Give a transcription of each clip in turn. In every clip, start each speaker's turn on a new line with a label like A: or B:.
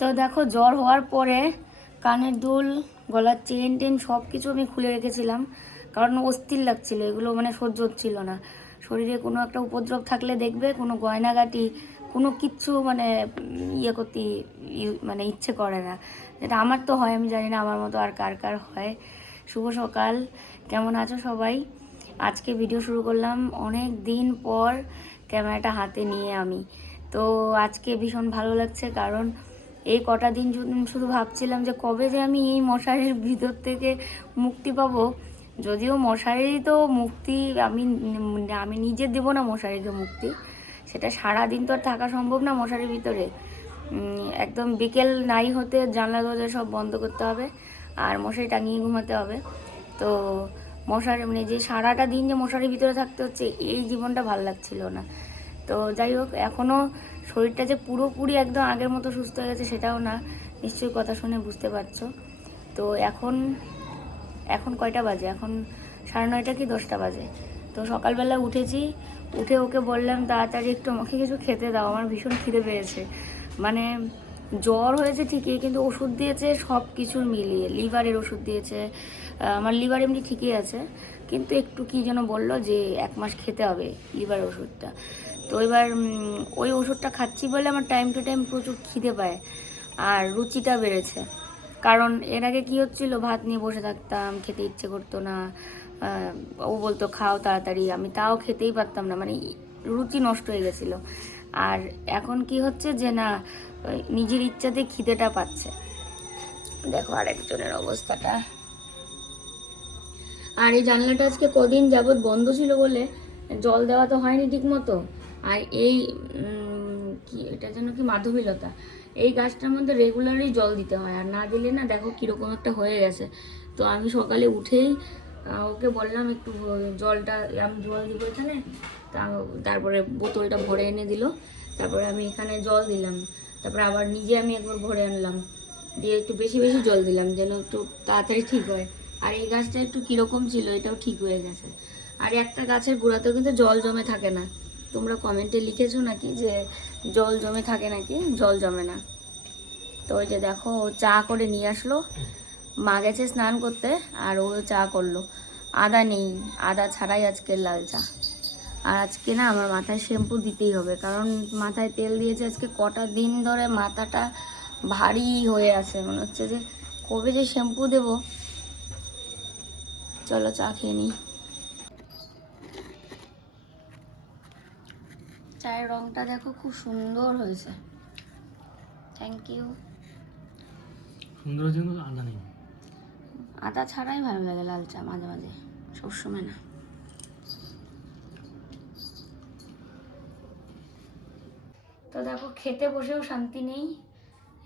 A: তো দেখো জ্বর হওয়ার পরে কানের দুল, গলার চেন টেন সব কিছু আমি খুলে রেখেছিলাম। কারণ অস্থির লাগছিল, এগুলো মানে সহ্য হচ্ছিল না। শরীরে কোনো একটা উপদ্রব থাকলে দেখবে কোনো গয়নাগাটি, কোনো কিচ্ছু মানে ইয়ে করতে মানে ইচ্ছে করে না। যেটা আমার তো হয়, আমি জানি না আমার মতো আর কার কার হয়। শুভ সকাল, কেমন আছো সবাই? আজকে ভিডিও শুরু করলাম অনেক দিন পর ক্যামেরাটা হাতে নিয়ে আমি। তো আজকে ভীষণ ভালো লাগছে, কারণ এই কটা দিন শুধু- ভাবছিলাম যে কবে যে আমি এই মশারির ভিতর থেকে মুক্তি পাবো। যদিও মশারি তো মুক্তি, আমি আমি নিজে দেবো না মশারিকে মুক্তি। সেটা সারা দিন তো আর থাকা সম্ভব না মশারির ভিতরে। একদম বিকেল নাই হতে জানলা, দরজা সব বন্ধ করতে হবে আর মশারি টাঙিয়ে ঘুমাতে হবে। তো মশারি মানে যে সারাটা দিন যে মশারির ভিতরে থাকতে হচ্ছে, এই জীবনটা ভালো লাগছিল না। তো যাই হোক এখনও শরীরটা যে পুরোপুরি একদম আগের মতো সুস্থ হয়ে গেছে সেটাও না। নিশ্চয়ই কথা শুনে বুঝতে পারছ। তো এখন এখন কয়টা বাজে? এখন সাড়ে নয়টা কি দশটা বাজে? তো সকালবেলা উঠেছি, উঠে ওকে বললাম, তাড়াতাড়ি একটু আমাকে কিছু খেতে দাও, আমার ভীষণ খিদে পেয়েছে। মানে জ্বর হয়েছে ঠিকই, কিন্তু ওষুধ দিয়েছে সব কিছুর মিলিয়ে। লিভারের ওষুধ দিয়েছে আমার লিভার এমনি ঠিকই আছে, কিন্তু একটু কি যেন বলল যে এক মাস খেতে হবে লিভার ওষুধটা। তো এবার ওই ওষুধটা খাচ্ছি বলে আমার টাইম টু টাইম প্রচুর খিদে পায় আর রুচিটা বেড়েছে। কারণ এর আগে কি হচ্ছিল, ভাত নিয়ে বসে থাকতাম, খেতে ইচ্ছে করতো না ও বলতো, খাও তাড়াতাড়ি। আমি তাও খেতেই পারতাম না মানে রুচি নষ্ট হয়ে গেছিল। আর এখন কি হচ্ছে যে না নিজের ইচ্ছাতে খিদেটা পাচ্ছে। দেখো আরেকজনের অবস্থাটা। আর এই জানলাটা আজকে কদিন যাবৎ বন্ধ ছিল বলে জল দেওয়া তো হয়নি ঠিক মতো আর এই কি, এটা যেন কি মাধবীলতা, এই গাছটার মধ্যে রেগুলারই জল দিতে হয়, আর না দিলে না দেখো কীরকম একটা হয়ে গেছে। তো আমি সকালে উঠেই ওকে বললাম একটু জলটা, আমি জল দিব এখানে, তা- তারপরে বোতলটা ভরে এনে দিল, তারপরে আমি এখানে জল দিলাম, তারপরে আবার নিজে আমি একবার ভরে আনলাম, দিয়ে একটু বেশি বেশি জল দিলাম, যেন একটু তাড়াতাড়ি ঠিক হয়। আর এই গাছটা একটু কীরকম ছিল, এটাও ঠিক হয়ে গেছে। আর একটা গাছের গোড়াতেও কিন্তু জল জমে থাকে না। তোমরা কমেন্টে লিখেছো নাকি যে জল জমে থাকে নাকি? জল জমে না। তো ওই যে দেখো, ও চা করে নিয়ে আসলো। মা গেছে স্নান করতে আর ও চা করল। আদা নেই, আদা ছাড়াই আজকে লাল চা। আর আজকে না আমার মাথায় শ্যাম্পু দিতেই হবে, কারণ মাথায় তেল দিয়েছে আজকে কটা দিন ধরে মাথাটা ভারী হয়ে আছে। মনে হচ্ছে যে কবে যে শ্যাম্পু দেবো। চলো চা খেয়ে নিই। চায়ের রংটা দেখো খুব সুন্দর হয়েছে। থ্যাংক ইউ
B: সুন্দর হয়েছে কিন্তু আদা নেই।
A: আদা ছাড়াই ভালো লাগে লাল চা মাঝে মাঝে সবসময় না। তো দেখো খেতে বসেও শান্তি নেই।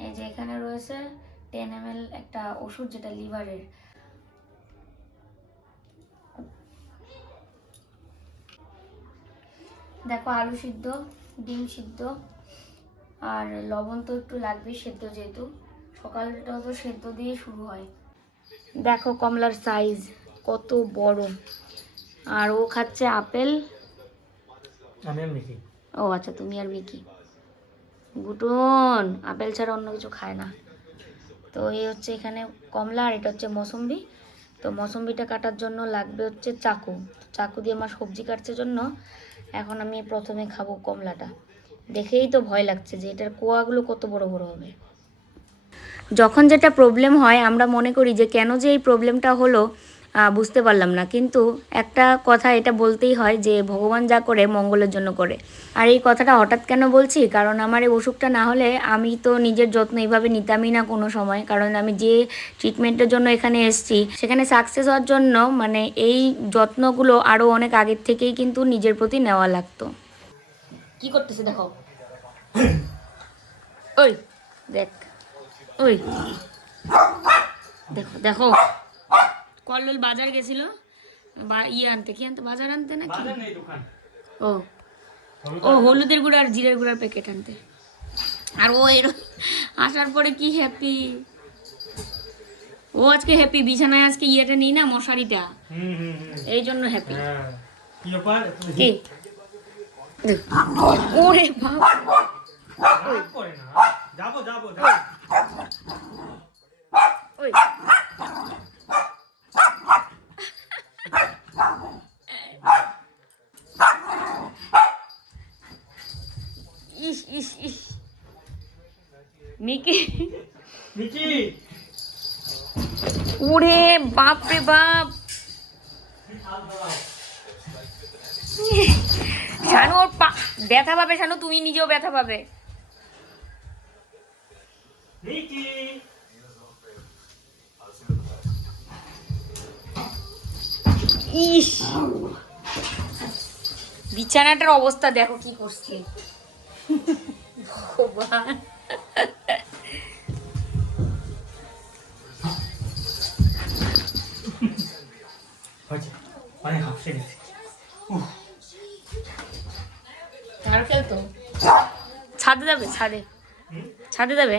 A: এই যে এখানে রয়েছে টেন এম একটা ওষুধ যেটা লিভারের দেখো আলু সিদ্ধ ডিম সিদ্ধ আর লবণ তো একটু লাগবেই সেদ্ধ যেহেতু। সকালটা তো সেদ্ধ দিয়ে শুরু হয়। দেখো কমলার সাইজ কত বড়। আর ও খাচ্ছে আপেল।
B: আমি আর মিকি।
A: ও আচ্ছা তুমি আর বিকি গুটন আপেল ছাড়া অন্য কিছু খায় না। তো এই হচ্ছে এখানে কমলা আর এটা হচ্ছে মৌসম্বি। তো মৌসম্বিটা কাটার জন্য লাগবে হচ্ছে চাকু। চাকু দিয়ে আমার সবজি কাটছে জন্য। এখন আমি প্রথমে খাব কমলাটা। দেখেই তো ভয় লাগছে যে এটার কোয়াগুলো কত বড় বড় হবে। যখন যেটা প্রবলেম হয়, আমরা মনে করি যে কেন যে এই প্রবলেমটা হলো বুঝতে পারলাম না। কিন্তু একটা কথা এটা বলতেই হয় যে ভগবান যা করে মঙ্গলের জন্য করে। আর এই কথাটা হঠাৎ কেন বলছি? কারণ আমার এই অসুখটা না হলে আমি তো নিজের যত্ন এইভাবে নিতামই না কোনো সময়। কারণ আমি যে ট্রিটমেন্টের জন্য এখানে এসেছি সেখানে সাকসেস হওয়ার জন্য মানে এই যত্নগুলো আরও অনেক আগের থেকেই কিন্তু নিজের প্রতি নেওয়া লাগতো। কি করতেছে দেখো। ওই দেখ। ওই। দেখো দেখো। কল্লোল বাজার গেছিল বা ইয়ে আনতে কি আনতে বাজার আনতে
B: নেই দোকান।
A: ও। ও হলুদের গুঁড়ো আর জিরের গুঁড়ার প্যাকেট আনতে। আর ও এর আসার পরে কি হ্যাপি ও আজকে হ্যাপি বিছানায় আজকে ইয়েটা নেই না মশারিটা।
B: হুম হুম হুম।
A: এই জন্য হ্যাপি
B: হ্যাঁ। কি
A: ওরে বাবা
B: না
A: ওই। ইস ইস ইস। মিকি।
B: মিকি।
A: উড়ে বাপ রে বাপ। শানু ওর পা ব্যথা পাবে শানু তুমি নিজেও ব্যথা পাবে।
B: মিকি।
A: ইস। বিছানাটার অবস্থা দেখো কি করছে। ভগবান।
B: অনেক হাফসে গেছে।
A: আর খেলতো ছাদে যাবে ছাদে। ছাদে যাবে।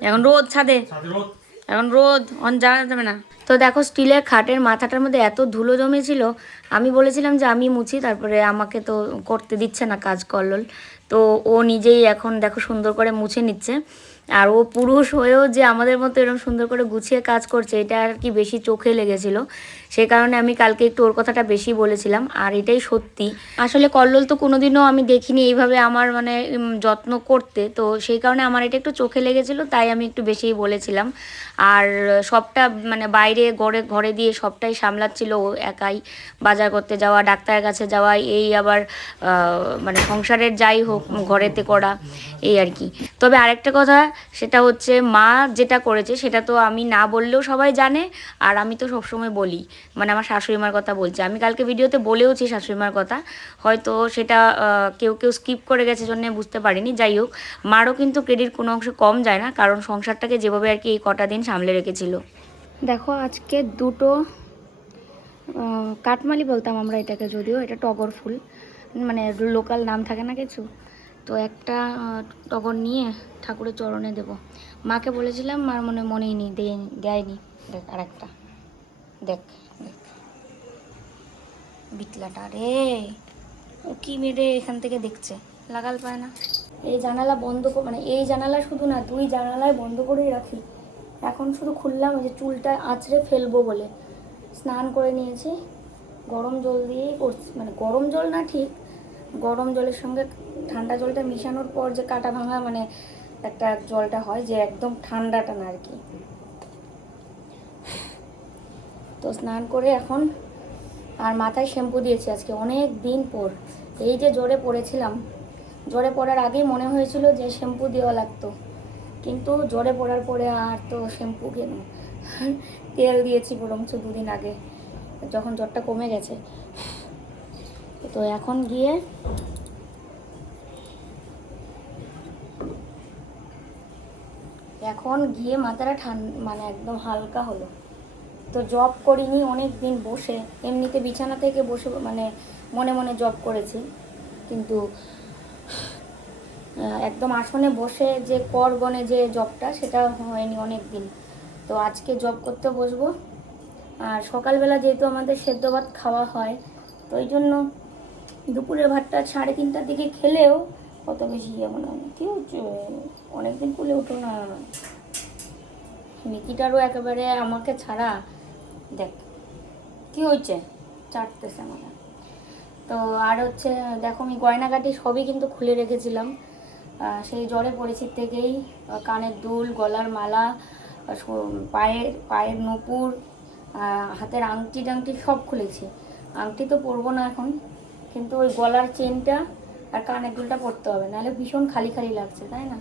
A: এখন রোদ ছাদে।
B: ছাদে রোদ।
A: এখন রোদ অন যাওয়া যাবে না। তো দেখো, স্টিলের খাটের মাথাটার মধ্যে এত ধুলো জমেছিল, আমি বলেছিলাম যে আমি মুছি, তারপরে আমাকে তো করতে দিচ্ছে না কাজ কল্লোল। তো ও নিজেই এখন দেখো সুন্দর করে মুছে নিচ্ছে। আর ও পুরুষ হয়েও যে আমাদের মতো এরকম সুন্দর করে গুছিয়ে কাজ করছে, এটা আর কি বেশি চোখে লেগেছিল। সেই কারণে আমি কালকে একটু ওর কথাটা বেশি বলেছিলাম, আর এটাই সত্যি। আসলে কল্লোল তো কোনোদিনও আমি দেখিনি এইভাবে আমার মানে যত্ন করতে, তো সেই কারণে আমার এটা একটু চোখে লেগেছিল, তাই আমি একটু বেশিই বলেছিলাম। আর সবটা মানে বাইরে ঘরে ঘরে দিয়ে সবটাই সামলাচ্ছিল ও একাই, বাজার করতে যাওয়া, ডাক্তারের কাছে যাওয়া, এই আবার মানে সংসারের যাই হোক, ঘরেতে করা, এই আর কি। তবে আরেকটা কথা, সেটা হচ্ছে মা যেটা করেছে, সেটা তো আমি না বললেও সবাই জানে, আর আমি তো সবসময় বলি। মানে আমার শাশুড়ি মার কথা বলছি। আমি কালকে ভিডিওতে বলেওছি শাশুড়ি মার কথা। হয়তো সেটা কেউ কেউ স্কিপ করে গেছে জন্য বুঝতে পারিনি। যাই হোক, মারও কিন্তু ক্রেডিট কোনো অংশে কম যায় না, কারণ সংসারটাকে যেভাবে আর কি এই কটা দিন সামলে রেখেছিল। দেখো, আজকে দুটো কাটমালি বলতাম আমরা এটাকে যদিও, এটা টগর ফুল। মানে লোকাল নাম থাকে না কিছু। তো একটা টগর নিয়ে ঠাকুরের চরণে দেব। মাকে বলেছিলাম, মার মনে মনেই নেই দেয়নি দেয়নি। দেখ আর একটা দেখ দেখ। বিটলাটা রে। ও কি মেরে এখান থেকে দেখছে? লাগাল পায় না। এই জানালা বন্ধ মানে এই জানালা শুধু না, দুই জানালায় বন্ধ করেই রাখি। এখন শুধু খুললাম যে চুলটা আঁচড়ে ফেলব বলে। স্নান করে নিয়েছি। গরম জল দিয়েই করছি। মানে গরম জল না ঠিক, গরম জলের সঙ্গে ঠান্ডা জলটা মিশানোর পর যে কাটা ভাঙা মানে একটা জলটা হয় যে একদম ঠান্ডাটা না আর কি। তো স্নান করে এখন আর মাথায় শ্যাম্পু দিয়েছি আজকে, অনেক দিন পর। এই যে জ্বরে পড়েছিলাম জোরে পড়ার আগেই মনে হয়েছিল যে শ্যাম্পু দেওয়া লাগতো। কিন্তু জ্বরে পড়ার পরে আর তো শ্যাম্পু কেন তেল দিয়েছি বরঞ্চ দুদিন আগে, যখন জ্বরটা কমে গেছে। তো এখন গিয়ে এখন গিয়ে মাথাটা ঠান মানে একদম হালকা হলো। তো জব করিনি অনেক দিন বসে, এমনিতে বিছানা থেকে বসে মানে মনে মনে জব করেছি। কিন্তু একদম আসনে বসে যে কর গনে যে জবটা সেটা হয়নি অনেক দিন তো আজকে জব করতে বসবো। আর সকালবেলা যেহেতু আমাদের সেদ্ধ ভাত খাওয়া হয়, তো ওই জন্য দুপুরের ভাতটা সাড়ে তিনটার দিকে খেলেও কত বেশি ইয়ে মনে হয় না। কি হচ্ছে? অনেকদিন কুলে উঠো না। মিকিটারও একেবারে আমাকে ছাড়া দেখ, কি হয়েছে? চাটতেছে আমাকে। তো আর হচ্ছে, দেখো আমি গয়নাগাটি সবই কিন্তু খুলে রেখেছিলাম। সেই জ্বরে পড়েছি থেকেই কানের দুল, গলার মালা পায়ের পায়ের নূপুর হাতের আংটি টাংটি সব খুলেছি। আংটি তো পরবো না এখন, কিন্তু ওই গলার চেনটা আর কানের দুলটা পরতে হবে। নাহলে ভীষণ খালি খালি লাগছে, তাই না?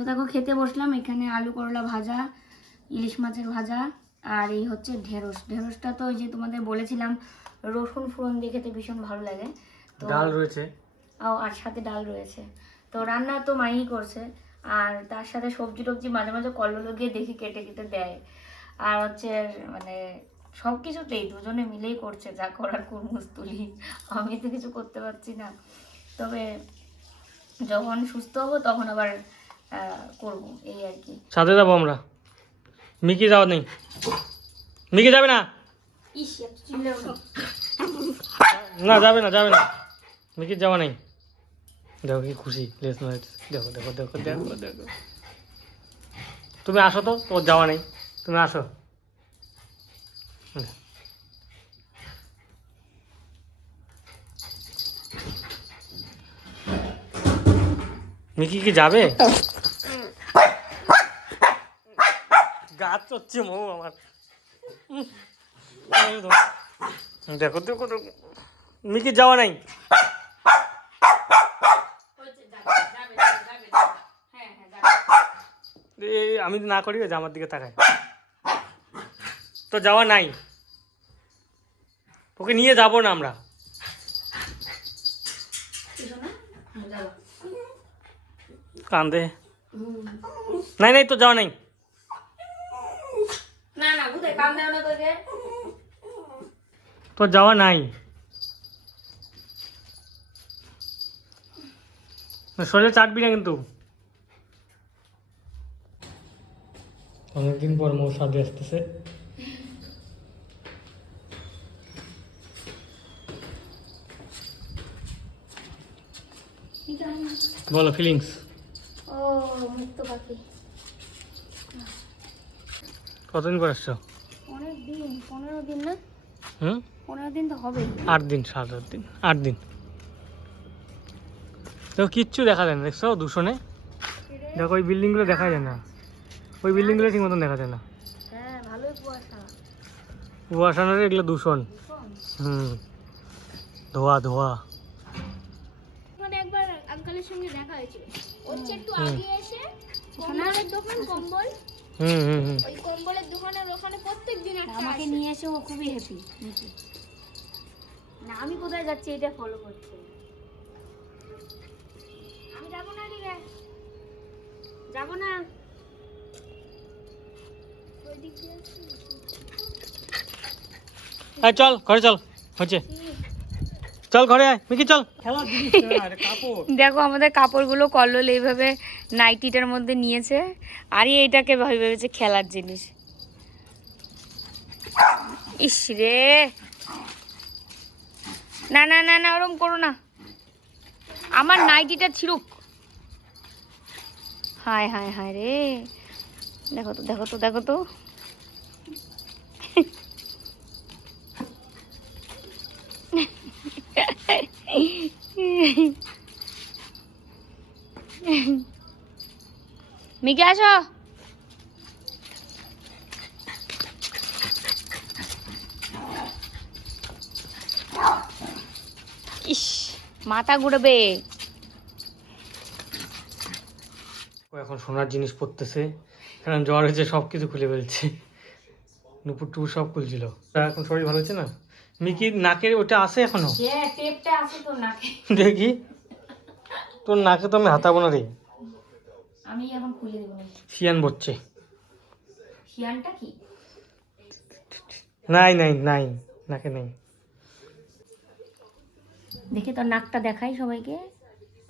A: তো দেখো খেতে বসলাম। এখানে আলু করলা ভাজা ইলিশ মাছের ভাজা আর এই হচ্ছে ঢেঁড়স। ঢেঁড়সটা তো ওই যে তোমাদের বলেছিলাম রসুন ফোড়ন দিয়ে খেতে ভীষণ ভালো লাগে। তো
B: ডাল রয়েছে?
A: ও আর সাথে ডাল রয়েছে। তো রান্না তো মাই করছে আর তার সাথে সবজি টবজি মাঝে মাঝে কল্লো গিয়ে দেখি কেটে কেটে দেয়। আর হচ্ছে মানে সব কিছুতেই দুজনে মিলেই করছে যা করার কুরমুস তুলি। আমি তো কিছু করতে পারছি না। তবে যখন সুস্থ হব তখন আবার করব এই আর কি।
B: সাথে যাব আমরা। মিকি যাওয়া নেই। মিকি যাবে না?
A: না।
B: না যাবে না যাবে না। মিকি যাওয়া নেই। দেখো কি খুশি লেস দেখো দেখো দেখো দেখো দেখো। তুমি আসো তো তোর যাওয়া নেই। তুমি আসো। মিকি কি যাবে? গাছ চড়ছে মৌ আমার দেখো দেখো মিকি যাওয়া নাই?
A: হ্যাঁ হ্যাঁ
B: আমি না করি যে আমার দিকে তাকায়। তো যাওয়া নাই? ওকে নিয়ে যাব না আমরা। কান্দে। নাই নাই তো যাওয়া নাই
A: না না বুঝে কাম দেও না তোকে
B: তো যাওয়া নাই। শরীরে চাটবি না কিন্তু। অনেকদিন পর মৌ সাথে আসতেছে। বলো ফিলিংস
A: ও মুক্ত পাখি।
B: কতদিন পর আসছো?
A: পনেরো দিন না?
B: হুম?
A: পনেরো দিন তো হবেই।
B: আট দিন সাত আট দিন আট দিন। তো কিচ্ছু দেখা যায় না দেখছ দূষণে? দেখো ওই বিল্ডিংগুলো দেখা যায় না। ওই বিল্ডিংগুলো ঠিক মতন দেখা যায় না।
A: হ্যাঁ
B: কুয়াশানোর এগুলো দূষণ। হুম। ধোয়া ধোয়া।
C: মানে একবার আঙ্কেলের সঙ্গে দেখা হয়েছিল। হচ্ছে একটু
B: হুম।
C: আগে এসে কম্বলের দোকান কম্বল।
B: হুম হুম হুম।
C: ওই কম্বলের দোকানের ওখানে প্রত্যেক একটা
A: আমাকে নিয়ে এসে ও খুবই হ্যাপি না আমি কোথায় যাচ্ছি এটা ফলো করছি। আমি যাব না রে যাব না।
B: চল ঘরে চল হচ্ছে। চল ঘরে আয়। মিকি চল। খেলা জিনিস কাপড়।
A: দেখো আমাদের কাপড়গুলো কল্লোল এইভাবে নাইটিটার মধ্যে নিয়েছে। আর এইটাকে ভাবে ভেবেছে খেলার জিনিস। ইস রে। না না না না ওরম করো না। আমার নাইটিটা ছিড়ুক। হায় হায় হায় রে। দেখো তো দেখো তো দেখো তো। মিকে, আসো। ইস, মাথা ঘুরবে।
B: এখন সোনার জিনিস পড়তেছে কারণ জ্বর হয়েছে সব কিছু খুলে ফেলছে। নুপুর টুপুর সব খুলছিল। এখন শরীর ভালো হচ্ছে না? মিকি নাকের ওটা আছে এখনও?
A: হ্যাঁ টেপটা আছে তো নাকে।
B: দেখি। তোর নাকে তো আমি হাতাবো না রে।
A: আমি এখন খুলে দেবো। না
B: শিয়ান বসছে
A: শিয়ানটা কি?
B: নাই নাই নাই নাকে নাই।
A: দেখি তোর নাকটা দেখাই সবাইকে।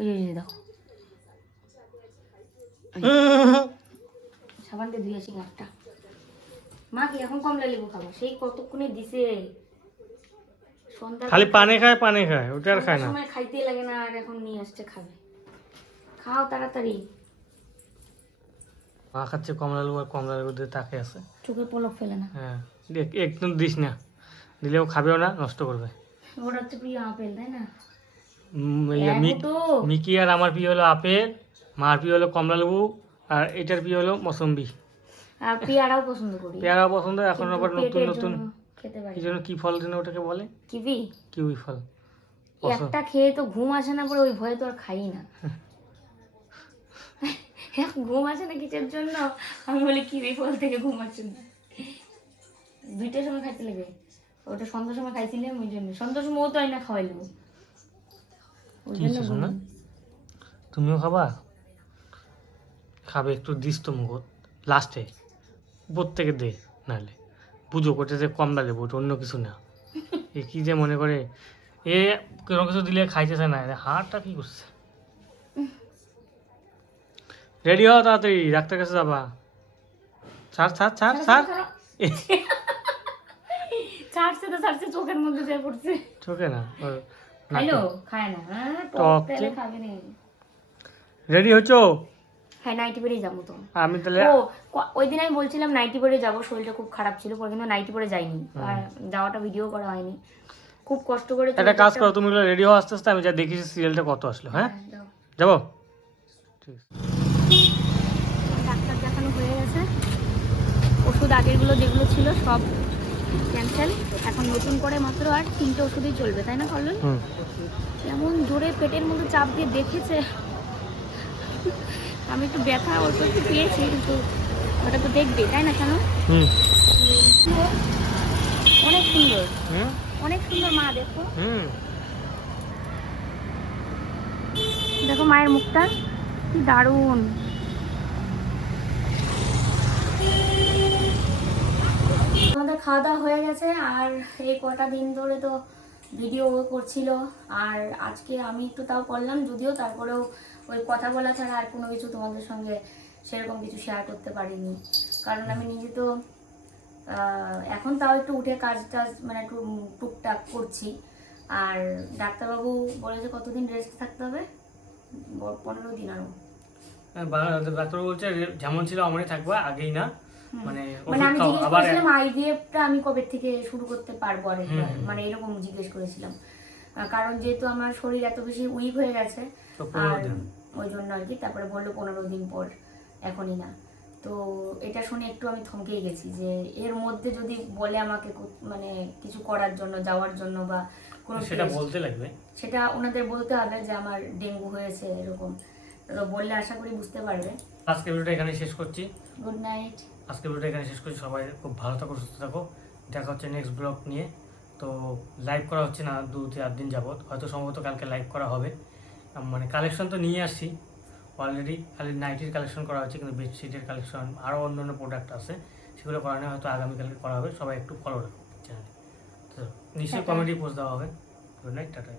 A: ওই ওই দেখো। সাবান দিয়ে ধুয়ে আসি নাকটা। মা কি এখন কমলা লেবু খাব? সেই কতক্ষণে দিছে?
B: খালি পানে খায় পানে খায় ওটা আর খায় না।
A: সময় খাইতে লাগে না আর এখন নিয়ে আসছে খাবে। খাও তাড়াতাড়ি।
B: মা খাচ্ছে কমলা লেবু আর কমলা লেবু দিয়ে তাকে আছে।
A: চোখে পলক ফেলে না।
B: হ্যাঁ দেখ একদম দিস না। দিলেও খাবেও না নষ্ট করবে।
A: ওটা হচ্ছে প্রিয় আপেল তাই না?
B: মিকি আর আমার প্রিয় হলো আপেল মার প্রিয় হলো কমলা লেবু আর এটার প্রিয় হলো মৌসম্বি।
A: আর পেয়ারাও পছন্দ করি।
B: পেয়ারা পছন্দ এখন আবার নতুন নতুন
A: খেতে পারি
B: কি যেন কি ফল যেন ওটাকে বলে?
A: কিবি?
B: কিউই ফল।
A: একটা খেয়ে তো ঘুম আসে না পরে ওই ভয়ে তো আর খাই না। ঘুম আসে না কিসের জন্য? আমি বলি কিবি ফল থেকে ঘুম আসে না। দুইটার সময় খাইতে লাগে। ওটা সন্ধ্যার সময় খাইছিলাম ওই জন্য। সন্ধ্যার সময় ও তো আইনা খাওয়াইলো। ওই জন্য
B: তুমিও খাবা? খাবে একটু দিস তো মুখ লাস্টে থেকে দে নাহলে। পুজো করতে যে কম দাগে ওটা অন্য কিছু না। এ কি যে মনে করে এ কোনো কিছু দিলে খাইতেছে না হাড়টা কি করছে? রেডি হও তাড়াতাড়ি ডাক্তার কাছে যাবা। ছাড় ছাড় ছাড় ছাড়
A: ছাড়ছে তো ছাড়ছে চোখের মধ্যে যে পড়ছে।
B: চোখে না ওর
A: খায় না।
B: টক
A: টক তেলে
B: যে।
A: খাবে
B: রেডি হচ্ছ
A: হ্যাঁ নাইটি পরে যাব তো।
B: আমি তাহলে
A: ও ওই দিন আমি বলছিলাম নাইটি পরে যাব শরীরটা খুব খারাপ ছিল পরে কিন্তু নাইটি পরে যাইনি। আর যাওয়াটা ভিডিও করা হয়নি। খুব কষ্ট করে
B: একটা কাজ করো তুমি রেডি হও আস্তে আস্তে আমি যা দেখি সিরিয়ালটা কত আসলো হ্যাঁ? যাব? ঠিক
A: ডাক্তার দেখানো হয়ে গেছে। ওষুধ আগেরগুলো যেগুলো ছিল সব ক্যান্সেল এখন নতুন করে মাত্র আর তিনটে ওষুধই চলবে তাই না কল্লোল? এমন জোরে পেটের মধ্যে চাপ দিয়ে দেখেছে। আমি একটু ব্যথা অল্প একটু পেয়েছি কিন্তু ওটা তো দেখবে তাই না কেন
B: হুম।
A: অনেক সুন্দর। অনেক সুন্দর মা দেখো।
B: হুম।
A: দেখো মায়ের মুখটা কি দারুণ। আমাদের খাওয়া দাওয়া হয়ে গেছে আর এই কটা দিন ধরে তো ভিডিও করছিল আর আজকে আমি একটু তাও করলাম যদিও তারপরেও ওই কথা বলা ছাড়া আর কোনো কিছু তোমাদের সঙ্গে সেরকম কিছু শেয়ার করতে পারিনি। কারণ আমি নিজে তো এখন তাও একটু উঠে কাজ টাজ মানে একটু টুকটাক করছি। আর ডাক্তারবাবু বলেছে কতদিন রেস্ট থাকতে হবে? পনেরো দিন আরও।
B: ডাক্তার বলছে যেমন ছিল আমারই থাকবা আগেই না। মানে
A: মানে আমি জিজ্ঞেস করেছিলাম আইভিএফটা আমি কবে থেকে শুরু করতে পারব আরেকবার। মানে এরকম জিজ্ঞেস করেছিলাম। কারণ যেহেতু আমার শরীর এত বেশি উইক হয়ে গেছে আর ওই জন্য আর কি। তারপরে বলল পনেরো দিন পর এখনই না। তো এটা শুনে একটু আমি থমকেই গেছি যে এর মধ্যে যদি বলে আমাকে মানে কিছু করার জন্য যাওয়ার জন্য বা কোনো
B: সেটা বলতে লাগবে।
A: সেটা ওনাদের বলতে হবে যে আমার ডেঙ্গু হয়েছে এরকম। তো বললে আশা করি বুঝতে পারবে।
B: আজকে ভিডিওটা এখানে শেষ করছি।
A: গুড নাইট
B: আজকে ভিডিওটা এখানে শেষ করছি। সবাই খুব ভালো থাকো সুস্থ থাকো। দেখা হচ্ছে নেক্সট ব্লগ নিয়ে। তো লাইভ করা হচ্ছে না দু চার দিন যাবত হয়তো সম্ভবত কালকে লাইভ করা হবে। মানে কালেকশন তো নিয়ে আসছি। অলরেডি খালি নাইটির কালেকশন করা হচ্ছে কিন্তু বেডশিটের কালেকশন আরও অন্য অন্য প্রোডাক্ট আছে। সেগুলো করা নেই হয়তো আগামীকালকে করা হবে। সবাই একটু ফলো রাখো চ্যানেলে তো নিশ্চয়ই কমেডি পোস্ট দেওয়া হবে। Good night tata